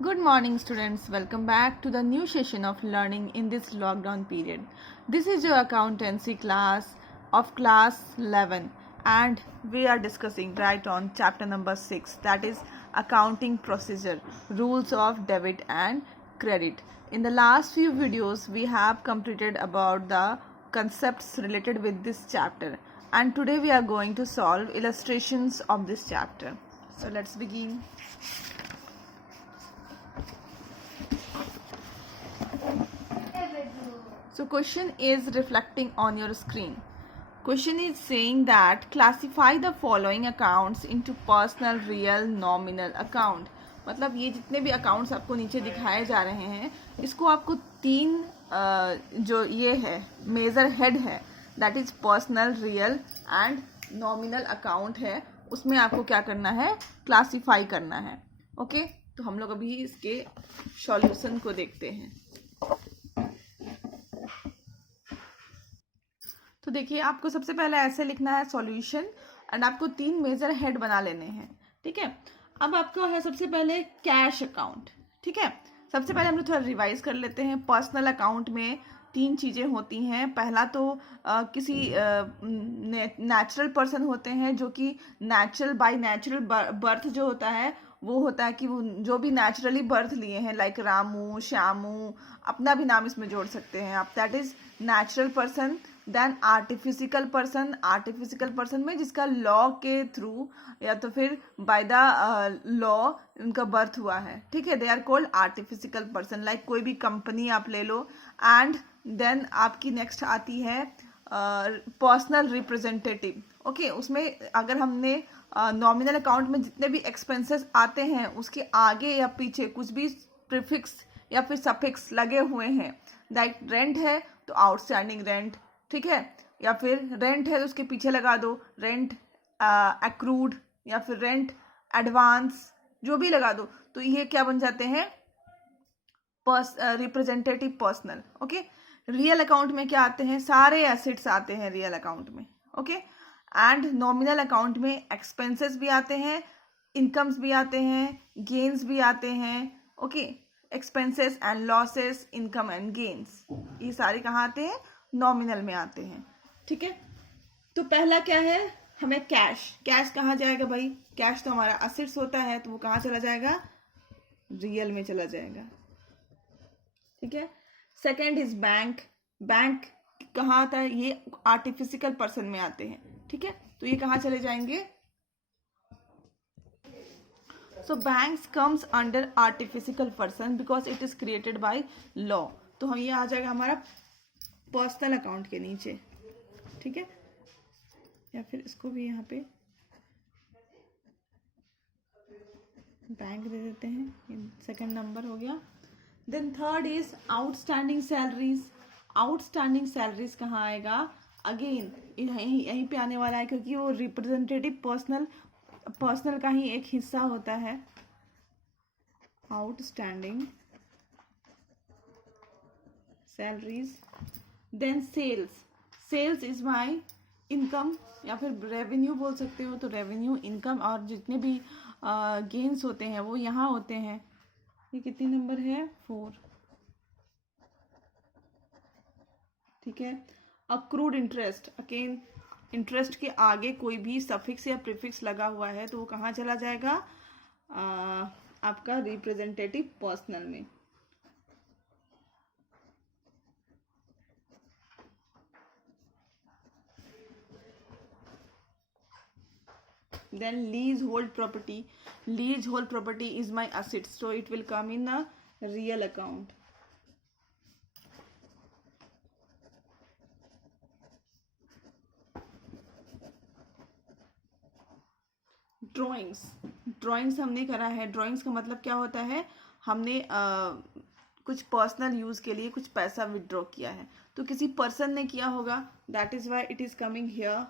Good morning, students. Welcome back to the new session of learning in this lockdown period. This is your accountancy class of class 11, and we are discussing right on chapter number 6, that is accounting procedure, rules of debit and credit. In the last few videos, we have completed about the concepts related with this chapter, and today we are going to solve illustrations of this chapter. So let's begin. So question is reflecting on your screen. Question is saying that classify the following accounts into personal, real, nominal account. मतलब ये जितने भी accounts आपको नीचे दिखाए जा रहे हैं, इसको आपको तीन जो ये है मेजर हेड है, that is personal, real and nominal account है, उसमें आपको क्या करना है, क्लासिफाई करना है. ओके, तो हम लोग अभी इसके सॉल्यूशन को देखते हैं. तो देखिए, आपको सबसे पहले ऐसे लिखना है सॉल्यूशन, एंड आपको तीन मेजर हेड बना लेने हैं. ठीक है, अब आपका है सबसे पहले कैश अकाउंट. ठीक है, सबसे पहले हम लोग थोड़ा रिवाइज कर लेते हैं. पर्सनल अकाउंट में तीन चीज़ें होती हैं. पहला तो किसी नेचुरल पर्सन होते हैं, जो कि नेचुरल बाय नेचुरल बर्थ जो होता है वो होता है कि वो जो भी नेचुरली बर्थ लिए हैं, लाइक रामू, श्यामू, अपना भी नाम इसमें जोड़ सकते हैं आप, that is natural person. Then artificial person, artificial person में जिसका लॉ के थ्रू या तो फिर बाय द लॉ उनका बर्थ हुआ है. ठीक है, they are called artificial person. Like कोई भी कंपनी आप ले लो. एंड देन आपकी नेक्स्ट आती है पर्सनल रिप्रेजेंटेटिव. ओके, उसमें अगर हमने नॉमिनल अकाउंट में जितने भी एक्सपेंसेस आते हैं उसके आगे या पीछे कुछ भी प्रीफिक्स या फिर सफिक्स लगे हुए हैं, लाइक रेंट है तो आउटस्टैंडिंग रेंट. ठीक है, या फिर रेंट है तो उसके पीछे लगा दो रेंट एक्रूड, या फिर रेंट एडवांस, जो भी लगा दो, तो ये क्या बन जाते हैं, representative personal. Okay, real account में क्या आते हैं, सारे एसेट्स आते हैं रियल अकाउंट में. ओके, एंड नॉमिनल अकाउंट में एक्सपेंसेस भी आते हैं, इनकम्स भी आते हैं, गेन्स भी आते हैं. Okay, expenses and losses, income and gains, ये सारे कहाँ आते हैं, नॉमिनल में आते हैं. ठीक है, तो पहला क्या है, हमें कैश. कैश कहाँ जाएगा भाई, कैश तो हमारा असेट्स होता है, तो वो कहाँ चला जाएगा, रियल में चला जाएगा. ठीक है, सेकेंड इज बैंक. बैंक कहाँ आता है, ये आर्टिफिशियल पर्सन में आते हैं. ठीक है, तो ये कहाँ चले जाएंगे, so banks comes under artificial person because it is created by law. तो हम ये आ जाएगा हमारा पर्सनल अकाउंट के नीचे. ठीक है, या फिर इसको भी यहाँ पे बैंक दे देते हैं, सेकंड नंबर हो गया. Then third is outstanding salaries. Outstanding salaries कहाँ आएगा, अगेन यहीं पे आने वाला है, क्योंकि वो रिप्रेजेंटेटिव पर्सनल का ही एक हिस्सा होता है. Outstanding salaries. Then sales. Sales is my income, या फिर रेवेन्यू बोल सकते हो, तो रेवेन्यू, इनकम, और जितने भी गेन्स होते हैं वो यहाँ होते हैं. ये कितनी नंबर है, 4. ठीक है, अक्रूड इंटरेस्ट. अगेन इंटरेस्ट के आगे कोई भी सफिक्स या प्रीफिक्स लगा हुआ है तो वो कहाँ चला जाएगा, आपका रिप्रेजेंटेटिव पर्सनल में. Then leasehold property. Leasehold property is my asset, so it will come in a real account. Drawings. Drawings हमने करा है. ड्राइंग्स का मतलब क्या होता है, हमने कुछ पर्सनल यूज के लिए कुछ पैसा विड्रॉ किया है, तो किसी पर्सन ने किया होगा, that is why it is coming here.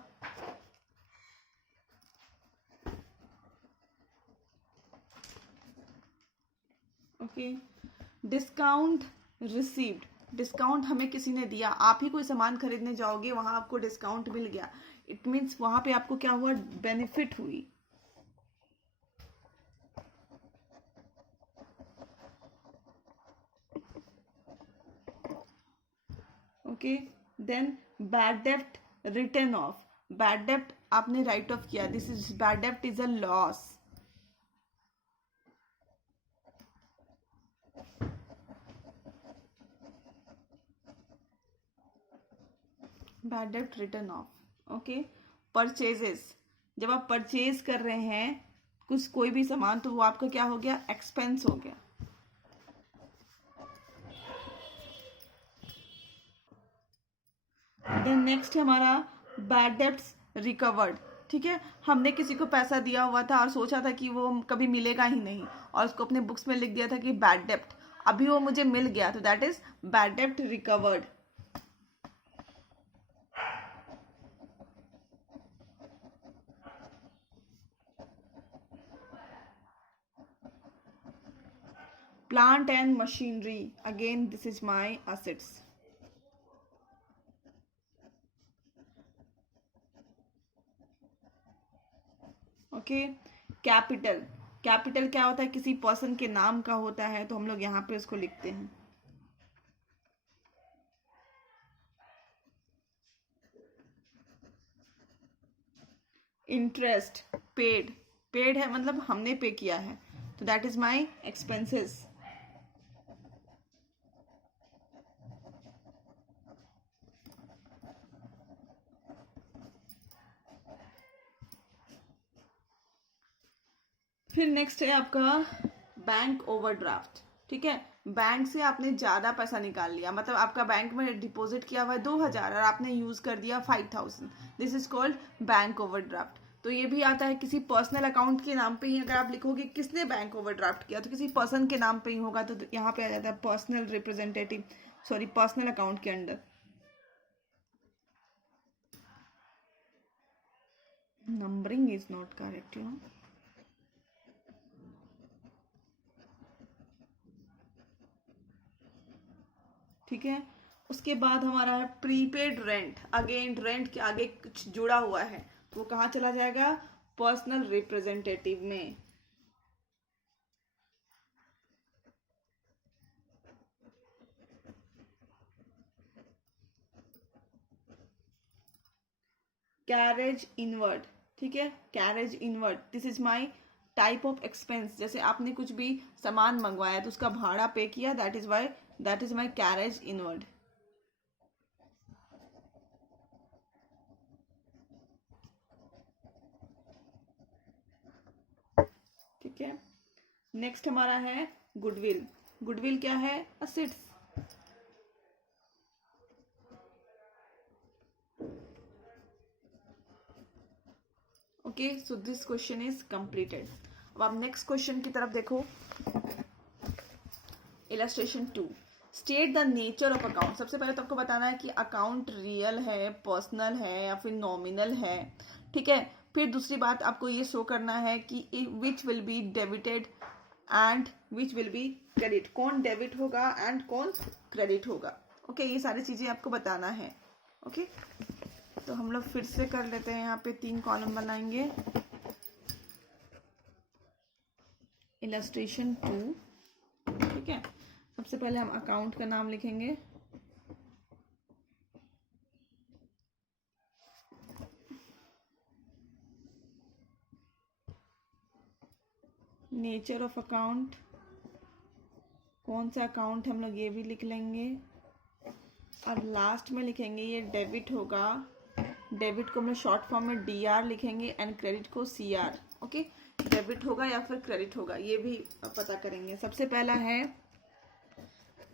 Okay, discount received. Discount हमें किसी ने दिया, आप ही कोई सामान खरीदने जाओगे, वहां आपको डिस्काउंट मिल गया, इट मीन्स वहां पे आपको क्या हुआ, बेनिफिट हुई. ओके। देन बैड डेप्ट रिटर्न ऑफ, बैड डेप्ट आपने राइट ऑफ किया, दिस इज बैड डेप्ट इज अ लॉस। बैड डेप्ट रिटर्न ऑफ, ओके। परचेजेस, जब आप परचेज कर रहे हैं कुछ कोई भी सामान तो वो आपका क्या हो गया, एक्सपेंस हो गया। देन नेक्स्ट है हमारा बैड डेप्ट्स रिकवर्ड, ठीक है। हमने किसी को पैसा दिया हुआ था और सोचा था कि वो कभी मिलेगा ही नहीं, और उसको अपने बुक्स में लिख दिया था कि बैड डेप्ट, अभी वो मुझे मिल गया, तो दैट इज बैड डेप्ट recovered. Plant and machinery, again this is my assets. Okay. Capital, capital क्या होता है, किसी पर्सन के नाम का होता है, तो हम लोग यहाँ पे उसको लिखते हैं। इंटरेस्ट, पेड, पेड है मतलब हमने पे किया है, तो दैट इज माई एक्सपेंसेस। फिर नेक्स्ट है आपका बैंक ओवरड्राफ्ट, ठीक है। बैंक से आपने ज़्यादा पैसा निकाल लिया, मतलब आपका बैंक में डिपॉजिट किया हुआ है 2000 और आपने यूज़ कर दिया 5000, this is called bank overdraft. तो ये भी आता है किसी पर्सनल अकाउंट के नाम पे ही, अगर आप लिखोगे किसने बैंक ओवरड्राफ्ट किया तो किसी पर्सन के नाम पे ही होगा, तो यहाँ पे आ जाता है personal representative, sorry personal account के under. Numbering is not correct, you know. ठीक है। उसके बाद हमारा है प्रीपेड रेंट, अगेन रेंट के आगे कुछ जुड़ा हुआ है तो वो कहाँ चला जाएगा, पर्सनल रिप्रेजेंटेटिव में। कैरेज इनवर्ड, ठीक है, carriage inward, this is my type of expense. जैसे आपने कुछ भी सामान मंगवाया तो उसका भाड़ा पे किया, that is why that is my carriage inward. ठीक है। नेक्स्ट हमारा है गुडविल, गुडविल क्या है, assets. Okay, so this question is completed. अब आप नेक्स्ट क्वेश्चन की तरफ देखो। Illustration 2, state the nature of account. सबसे पहले तो आपको बताना है कि अकाउंट रियल है, पर्सनल है या फिर नॉमिनल है, ठीक है। फिर दूसरी बात आपको ये शो करना है कि which will be debited and which will be credit, कौन डेबिट होगा एंड कौन क्रेडिट होगा। ओके, ये सारी चीजें आपको बताना है। ओके, तो हम लोग फिर से कर लेते हैं, यहाँ पे 3 कॉलम बनाएंगे। इलस्ट्रेशन 2, ठीक है। सबसे पहले हम अकाउंट का नाम लिखेंगे, नेचर ऑफ अकाउंट, कौन सा अकाउंट हम लोग ये भी लिख लेंगे, और लास्ट में लिखेंगे ये डेबिट होगा, डेबिट को हम लोग शॉर्ट फॉर्म में DR लिखेंगे एंड क्रेडिट को CR। ओके, डेबिट होगा या फिर क्रेडिट होगा ये भी पता करेंगे। सबसे पहला है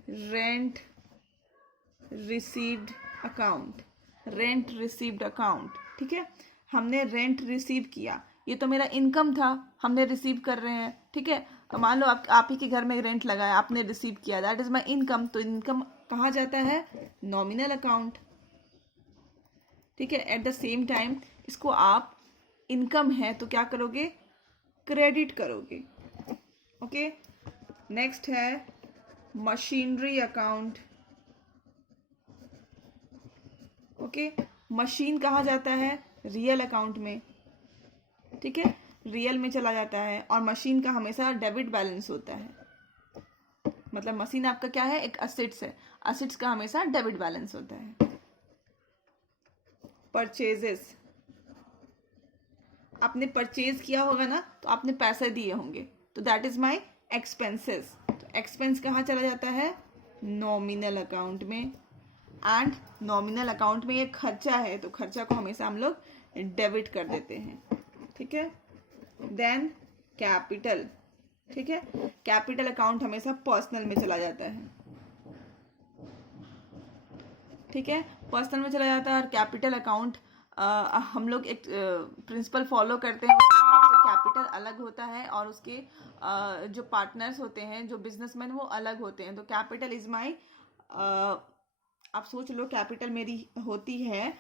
rent received account, rent received account, ठीक है। हमने रेंट रिसीव किया, ये तो मेरा इनकम था, हमने रिसीव कर रहे हैं, ठीक है। तो मान लो आप ही के घर में रेंट लगाया, आपने रिसीव किया, दैट इज माय इनकम। तो इनकम कहाँ जाता है, नॉमिनल अकाउंट, ठीक है। एट द सेम टाइम इसको आप इनकम है तो क्या करोगे, क्रेडिट करोगे। ओके, नेक्स्ट है मशीनरी अकाउंट। ओके, मशीन कहाँ जाता है, रियल अकाउंट में, ठीक है, रियल में चला जाता है, और मशीन का हमेशा डेबिट बैलेंस होता है, मतलब मशीन आपका क्या है, एक असेट्स है, असेट्स का हमेशा डेबिट बैलेंस होता है। परचेजेस, आपने परचेज किया होगा ना, तो आपने पैसे दिए होंगे, तो दैट इज माई एक्सपेंसेस। तो एक्सपेंस कहाँ चला जाता है, नॉमिनल अकाउंट में, एंड नॉमिनल अकाउंट में ये खर्चा है, तो खर्चा को हमेशा हम लोग डेबिट कर देते हैं, ठीक है। देन कैपिटल, ठीक है, कैपिटल अकाउंट हमेशा पर्सनल में चला जाता है, ठीक है, पर्सनल में चला जाता है। और कैपिटल अकाउंट हम लोग एक प्रिंसिपल फॉलो करते हैं, उसके हिसाब से कैपिटल अलग होता है और उसके जो पार्टनर्स होते हैं, जो बिजनेसमैन, वो अलग होते हैं। तो कैपिटल इज माई, आप सोच लो कैपिटल मेरी होती है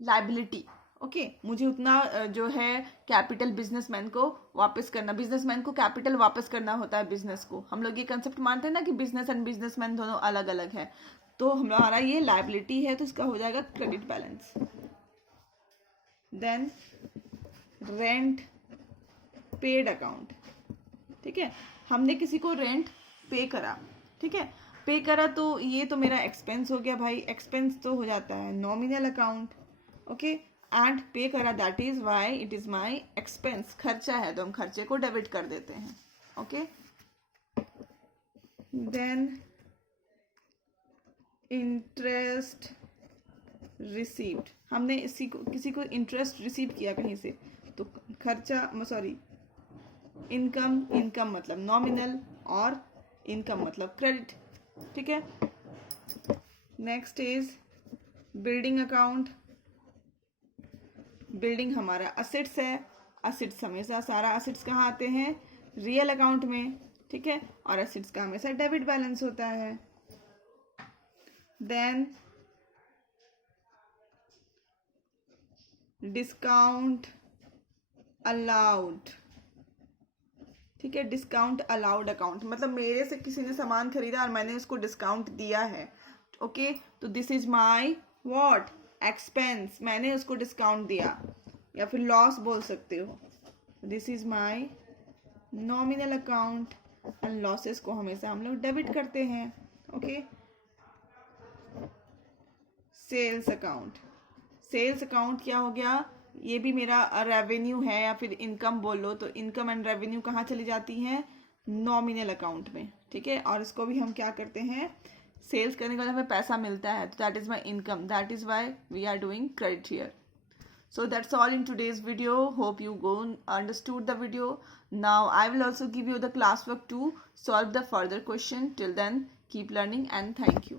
लाइबिलिटी, ओके। मुझे उतना जो है कैपिटल बिजनेसमैन को वापस करना, बिजनेसमैन को कैपिटल वापस करना होता है बिजनेस को। हम लोग ये कंसेप्ट मानते हैं ना कि बिजनेस एंड बिजनेसमैन दोनों अलग अलग है, तो हमारा ये लाइबिलिटी है, तो इसका हो जाएगा credit balance. Then rent paid account, ठीक है, हमने किसी को रेंट पे करा, ठीक है, पे करा, तो ये तो मेरा एक्सपेंस हो गया भाई, एक्सपेंस तो हो जाता है नॉमिनल अकाउंट, ओके, एंड पे करा, that is why it is my expense, खर्चा है तो हम खर्चे को डेबिट कर देते हैं, ओके। देन इंटरेस्ट रिसीव्ड, हमने किसी को इंटरेस्ट रिसीव किया कहीं से, तो खर्चा, सॉरी, इनकम, इनकम मतलब नॉमिनल और इनकम मतलब क्रेडिट, ठीक है। Next is building account, building हमारा असेट्स है, असेट्स हमेशा, सारा असेट्स कहाँ आते हैं, रियल अकाउंट में, ठीक है, और असेट्स का हमेशा डेबिट बैलेंस होता है। देन डिस्काउंट अलाउड, ठीक है, डिस्काउंट अलाउड अकाउंट मतलब मेरे से किसी ने सामान खरीदा और मैंने उसको डिस्काउंट दिया है, ओके, तो this is my what, expense, मैंने उसको डिस्काउंट दिया, या फिर लॉस बोल सकते हो। This is my nominal account, and losses को हमेशा हम लोग डेबिट करते हैं, okay. Sales account, sales account क्या हो गया, ये भी मेरा रेवेन्यू है या फिर इनकम बोल लो, तो इनकम एंड रेवेन्यू कहाँ चली जाती हैं, नॉमिनल अकाउंट में, ठीक है, और इसको भी हम क्या करते हैं, सेल्स करने के बाद हमें पैसा मिलता है, तो that is my income, that is why we are doing credit here. So that's all in today's video. Hope you understood the video. Now I will also give you the classwork to solve the further question. Till then, keep learning and thank you.